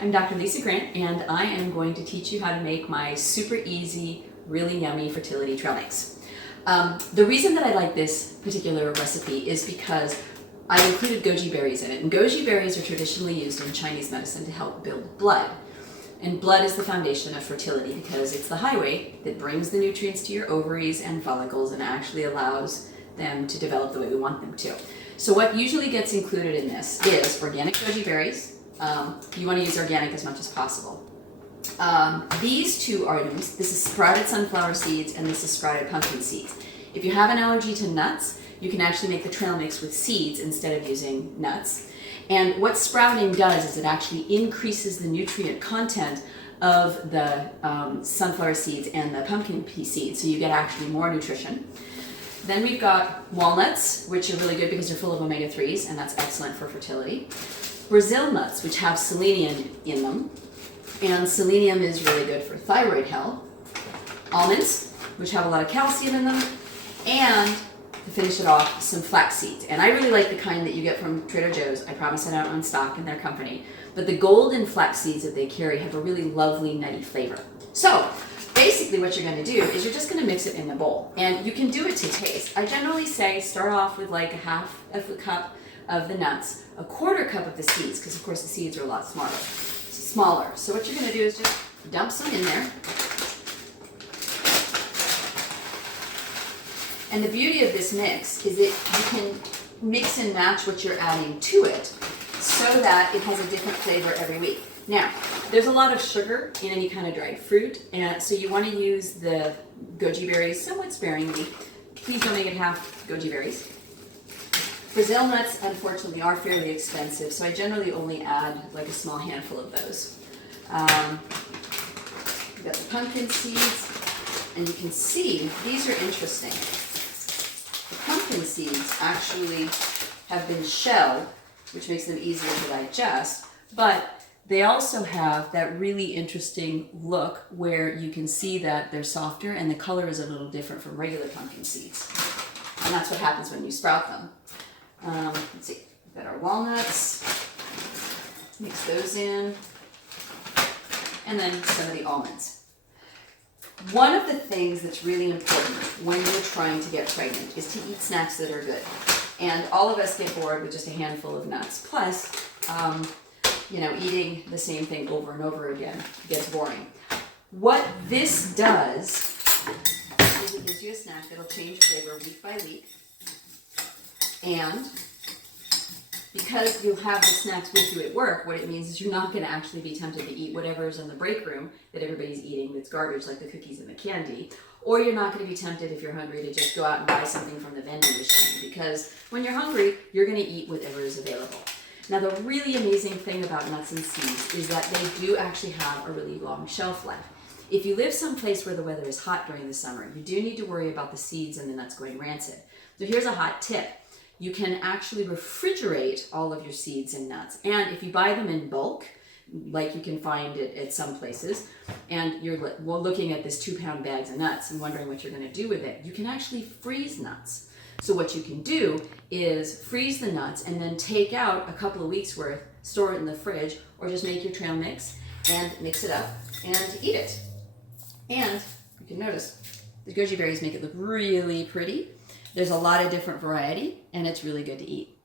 I'm Dr. Lisa Grant, and I am going to teach you how to make my super easy, really yummy fertility trail mix. The reason that I like this particular recipe is because I included goji berries in it, and goji berries are traditionally used in Chinese medicine to help build blood. And blood is the foundation of fertility because it's the highway that brings the nutrients to your ovaries and follicles and actually allows them to develop the way we want them to. So what usually gets included in this is organic goji berries. You want to use organic as much as possible. These two items, this is sprouted sunflower seeds and this is sprouted pumpkin seeds. If you have an allergy to nuts, you can actually make the trail mix with seeds instead of using nuts. And what sprouting does is it actually increases the nutrient content of the sunflower seeds and the pumpkin pea seeds, so you get actually more nutrition. Then we've got walnuts, which are really good because they're full of omega-3s, and that's excellent for fertility. Brazil nuts, which have selenium in them, and selenium is really good for thyroid health. Almonds, which have a lot of calcium in them, and to finish it off, some flax seeds. And I really like the kind that you get from Trader Joe's. I promise I don't own stock in their company. But the golden flax seeds that they carry have a really lovely nutty flavor. So basically what you're going to do is you're just going to mix it in the bowl. And you can do it to taste. I generally say start off with like a half of a cup of the nuts, a quarter cup of the seeds, because of course the seeds are a lot smaller. So what you're going to do is just dump some in there. And the beauty of this mix is that you can mix and match what you're adding to it so that it has a different flavor every week. Now, there's a lot of sugar in any kind of dried fruit, and so you want to use the goji berries somewhat sparingly. Please don't make it half goji berries. Brazil nuts, unfortunately, are fairly expensive, so I generally only add like a small handful of those. We've got the pumpkin seeds, and you can see these are interesting. The pumpkin seeds actually have been shelled, which makes them easier to digest, but they also have that really interesting look where you can see that they're softer and the color is a little different from regular pumpkin seeds. And that's what happens when you sprout them. Let's see, we've got our walnuts, mix those in, and then some of the almonds. One of the things that's really important when you're trying to get pregnant is to eat snacks that are good. And all of us get bored with just a handful of nuts. Plus, eating the same thing over and over again gets boring. What this does is it gives you a snack that'll change flavor week by week. And because you'll have the snacks with you at work, what it means is you're not going to actually be tempted to eat whatever's in the break room that everybody's eating that's garbage, like the cookies and the candy. Or you're not going to be tempted, if you're hungry, to just go out and buy something from the vending machine. Because when you're hungry, you're going to eat whatever is available. Now, the really amazing thing about nuts and seeds is that they do actually have a really long shelf life. If you live someplace where the weather is hot during the summer, you do need to worry about the seeds and the nuts going rancid. So here's a hot tip. You can actually refrigerate all of your seeds and nuts. And if you buy them in bulk, like you can find it at some places, and you're looking at this 2-pound bags of nuts and wondering what you're going to do with it, you can actually freeze nuts. So what you can do is freeze the nuts and then take out a couple of weeks worth, store it in the fridge, or just make your trail mix and mix it up and eat it. And you can notice the goji berries make it look really pretty. There's a lot of different variety, and it's really good to eat.